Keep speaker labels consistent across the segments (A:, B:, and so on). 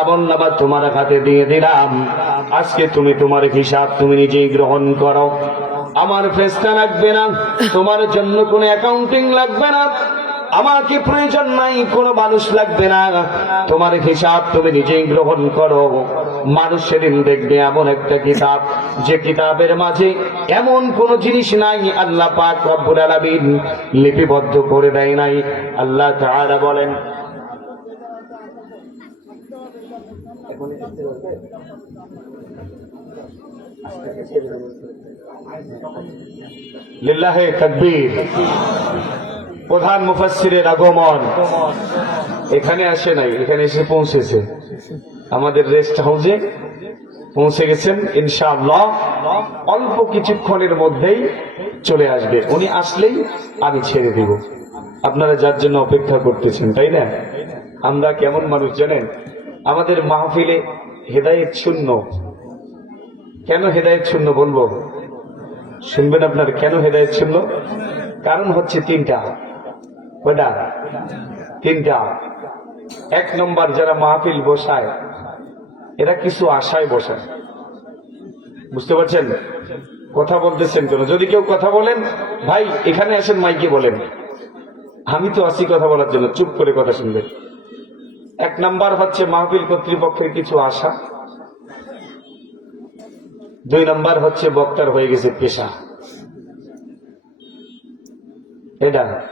A: আমল তোমার হাতে দিয়ে দিলাম। আজকে তুমি তোমার হিসাব তুমি নিজেই গ্রহণ করো। আমার লাগবে না, তোমার জন্য অ্যাকাউন্টিং লাগবে না প্রয়োজন নাই মানুষ লাগবে না। তোমার হিসাব তুমি নিজেই গ্রহণ করো। মানুষ সেদিন দেখবে এমন একটা কিতাব, যে কিতাবের মাঝে এমন কোন জিনিস নাই, আল্লাহ পাক রব্বুল আলামিন লিপিবদ্ধ করে দেয় নাই। আল্লাহ বলেন লিল্লাহে তাকবীর। প্রধান মুফাসসিরের আগমন। এখানে আসে নাই, এখানে এসে পৌঁছেছে। আমাদের রেস্ট হাউসে পৌঁছে গেছেন, ইনশাআল্লাহ। অল্প কিছুক্ষণের মধ্যেই চলে আসবে। উনি আসলেই আমি ছেড়ে দিব। আপনারা যার জন্য অপেক্ষা করতেছেন, তাই না? আমরা কেমন মানুষ জানেন? আমাদের মাহফিলে হেদায়েত শূন্য। কেন হেদায়েত শূন্য বলব? শুনবেন আপনার, কেন হেদায়েত শূন্য? কারণ হচ্ছে তিনটা। কয়টা? তিনটা। এক নম্বর, যারা মাহফিল বসায়, এরা কিছু আশায় বসায় বুঝতে পারছেন? কথা বলতেছেন কেন? যদি কেউ কথা বলেন, ভাই, এখানে আসেন, মাইকে বলেন। আমি তো আসি কথা বলার জন্য, চুপ করে কথা শুনবেন। এক নাম্বার হচ্ছে মাহফিল কর্তৃপক্ষের কিছু আশা। দুই নাম্বার হচ্ছে বক্তার হয়ে গেছে পেশা। এটা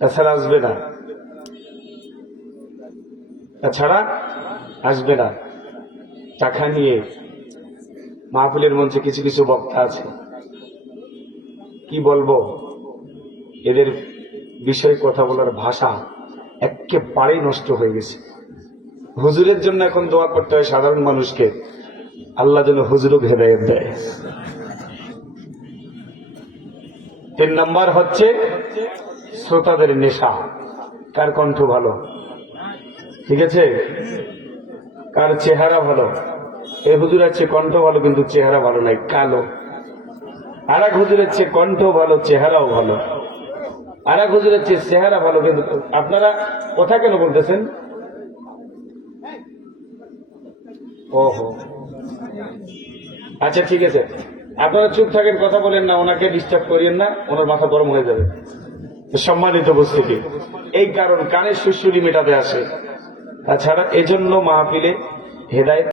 A: তাছাড়া আসবে না। তাছাড়া আসবে না। টাকা নিয়ে মাহফিলের মঞ্চে কিছু কিছু বক্তা আছে। কি বলব? এদের বিষয়ে কথা বলার ভাষা একেবারেই নষ্ট হয়ে গেছে। হুজুরের জন্য এখন দোয়া করতে হয় সাধারণ মানুষকে। আল্লাহ যেন হুজুরও হেদায়ত দেয়। তিন নম্বর হচ্ছে শ্রোতাদের নেশা। কার কণ্ঠ ভালো? ঠিক আছে? কার চেহারা ভালো? এ হুজুর আছে, কণ্ঠ ভালো, কিন্তু চেহারা ভালো নাই, কালো। আর এক হুজুরের চেয়ে কণ্ঠ ভালো, চেহারাও ভালো। আর হুজুরের চেয়ে চেহারা ভালো, কিন্তু আপনারা কথা কেন বলতেছেন? আচ্ছা ঠিক আছে। আপনারা চুপ থাকেন, কথা বলেন না, ওনাকে ডিস্টার্ব করিয়েন না, ওনার মাথা গরম হয়ে যাবে। সম্মানিত উপস্থিতি। এই কারণ কানের সুশুরি মেটাতে আসে। তাছাড়া এজন্য মাহফিলে হেদায়ত